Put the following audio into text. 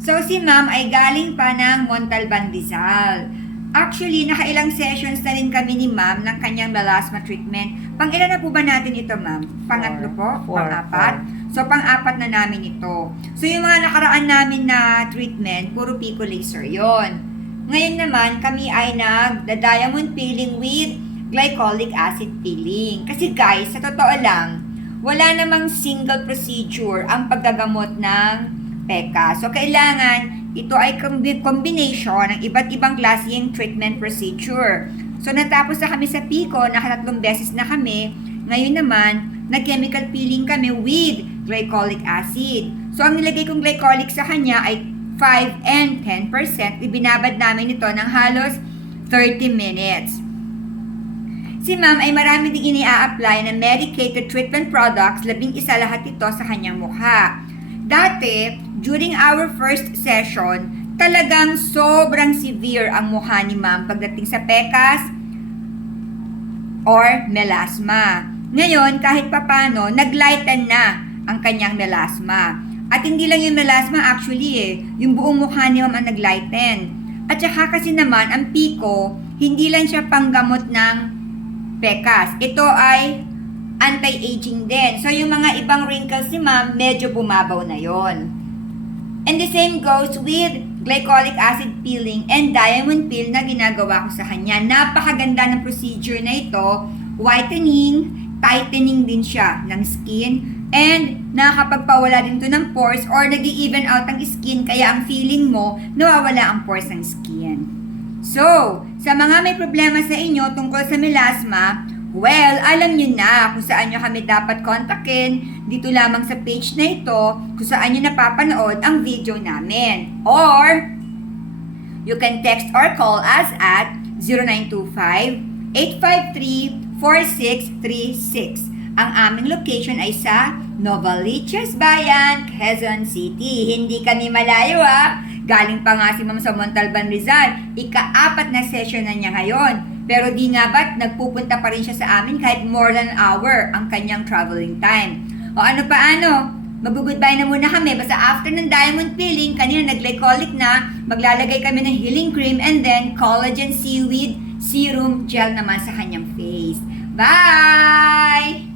So, si ma'am ay galing pa ng Montalban, Rizal. Actually, nakailang sessions na rin kami ni ma'am ng kanyang melasma treatment. Pang-ilan na po ba natin ito, ma'am? Pangatlo po? Pang-apat? So, pang-apat na namin ito. So, yung mga nakaraan namin na treatment, puro pico laser yon. Ngayon naman, kami ay nagda-diamond peeling with glycolic acid peeling. Kasi guys, sa totoo lang, wala namang single procedure ang paggagamot ng PECA. So, kailangan ito ay combination ng iba't ibang klaseng treatment procedure. So, natapos na kami sa PICO, nakatatlong beses na kami. Ngayon naman, nag-chemical peeling kami with glycolic acid. So, ang nilagay kong glycolic sa kanya ay 5 and 10%. Ibinabad namin ito ng halos 30 minutes. Si ma'am ay marami din ini-a-apply na medicated treatment products, 11 lahat ito sa kanyang mukha. Dati, during our first session, talagang sobrang severe ang mukha ni ma'am pagdating sa PECAS or melasma. Ngayon, kahit papano, naglighten na ang kanyang melasma. At hindi lang yung melasma actually yung buong mukha ni ma'am ang naglighten. At saka kasi naman, ang PICO, hindi lang siya panggamot ng PECAS. Ito ay anti-aging din. So, yung mga ibang wrinkles ni ma'am, medyo bumabaw na yon. And the same goes with glycolic acid peeling and diamond peel na ginagawa ko sa kanya. Napakaganda ng procedure na ito. Whitening, tightening din siya ng skin, and nakakapagpawala din ito ng pores or nag-i-even out ang skin, kaya ang feeling mo, nawawala ang pores ng skin. So, sa mga may problema sa inyo tungkol sa melasma, well, alam nyo na kung saan nyo kami dapat kontakin. Dito lamang sa page na ito kung saan nyo napapanood ang video namin. Or, you can text or call us at 0925-853-4636. Ang aming location ay sa Novaliches Bayan, Quezon City. Hindi kami malayo Galing pa nga si ma'am sa Montalban, Rizal. Ika-4 na session na niya ngayon. Pero di nga ba't nagpupunta pa rin siya sa amin kahit more than an hour ang kanyang traveling time. O ano paano? Mag-goodbye na muna kami. Basta after ng diamond peeling, kanina nag-glycolic na, maglalagay kami ng healing cream and then collagen seaweed serum gel naman sa kanyang face. Bye!